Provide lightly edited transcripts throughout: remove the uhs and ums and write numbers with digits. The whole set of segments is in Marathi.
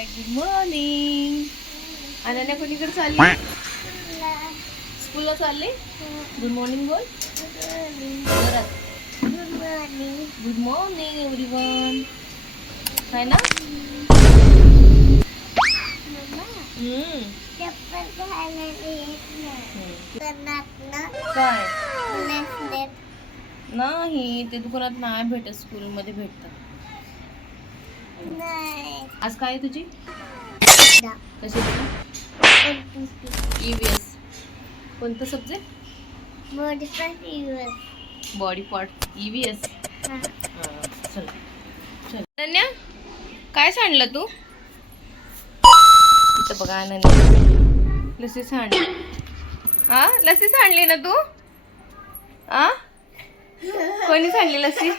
हाय गुड मॉर्निंग. अनन्या कोणीकडे चालली? स्कूलला चालली. गुड मॉर्निंग बोल. Good morning everyone. है ना? काय नाही, ते दुकानात नाही भेटत, स्कूलमध्ये भेटतात. आज काय आहे तुझी? कशी EVS. कोणतं सब्जेक्ट? Body part EVS. चल चल. अनन्या काय सांडलं तू? इथं बघा अनन्या लस्सी सांडली. हा लस्सी सांडली ना तू? आ कोणी सांडली लस्सी?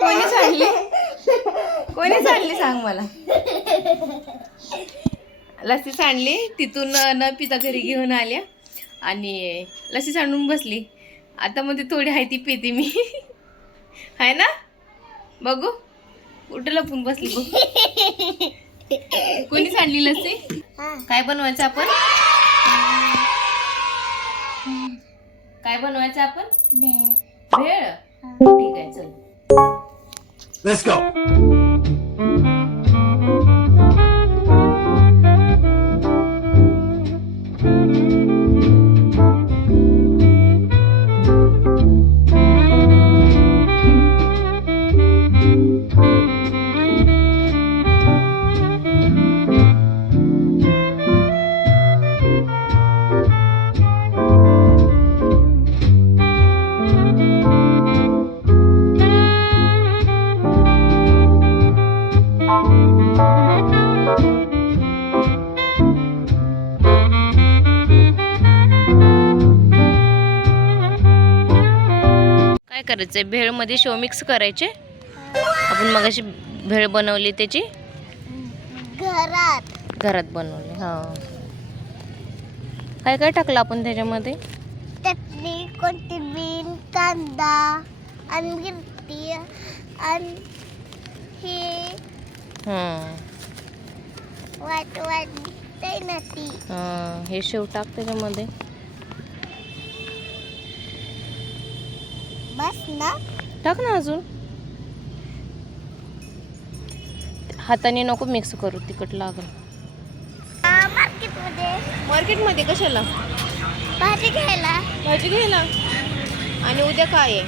कोणी सांडली? कोणी सांडली सांग मला. लस्सी सांडली, तिथून न पिता घरी घेऊन आल्या आणि लस्सी सांडून बसली. आता मध्ये थोडी आहे ती पिते मी. आहे ना? बघू कुठं लपून बसली बघ. कोणी सांडली लस्सी? काय बनवायचं आपण? काय बनवायचं आपण? भेळ. ठीक आहे चल. Let's go. काय करायचंय? भेळ मध्ये शो मिक्स करायचे. आपण मगाशी भेळ बनवली त्याची घरात बनवली. हा काय काय टाकलं आपण त्याच्यामध्ये? चटणी, कोथिंबीर, कांदा आणि मिरची आणि हे वाट ना ती. हे शेव टाक त्याच्यामध्ये. बस ना. टाक ना अजून. हाताने नको मिक्स करू, तिखट लागल. मार्केटमध्ये कशाला? भाजी घ्यायला. भाजी घ्यायला. आणि उद्या काय आहे?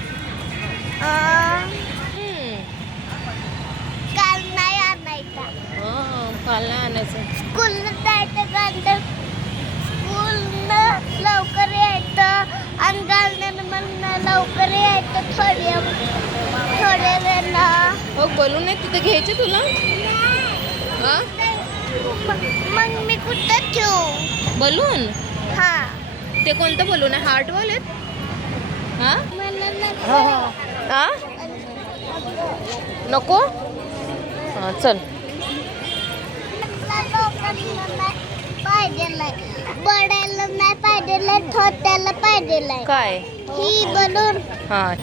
काल नाही आणायचा. काल नाही आणायचं. स्कूलला जायचं गांडर. स्कूलनं लवकर यायचं आणि गांडर म्हणून लवकर यायचं थोड्या वेळा. हो बलून नाही तिथे घ्यायचे तुला? हा मग मी कुठं ठेवू बलून? हा ते कोणतं बलून आहे? हार्टवाले? हा हा नको. हा चल. बडायला नाही पाहिजे, छोट्याला पाहिजे. काय ही बलून. हा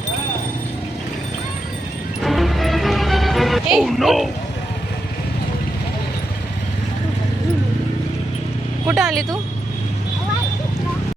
कुठं आली तू?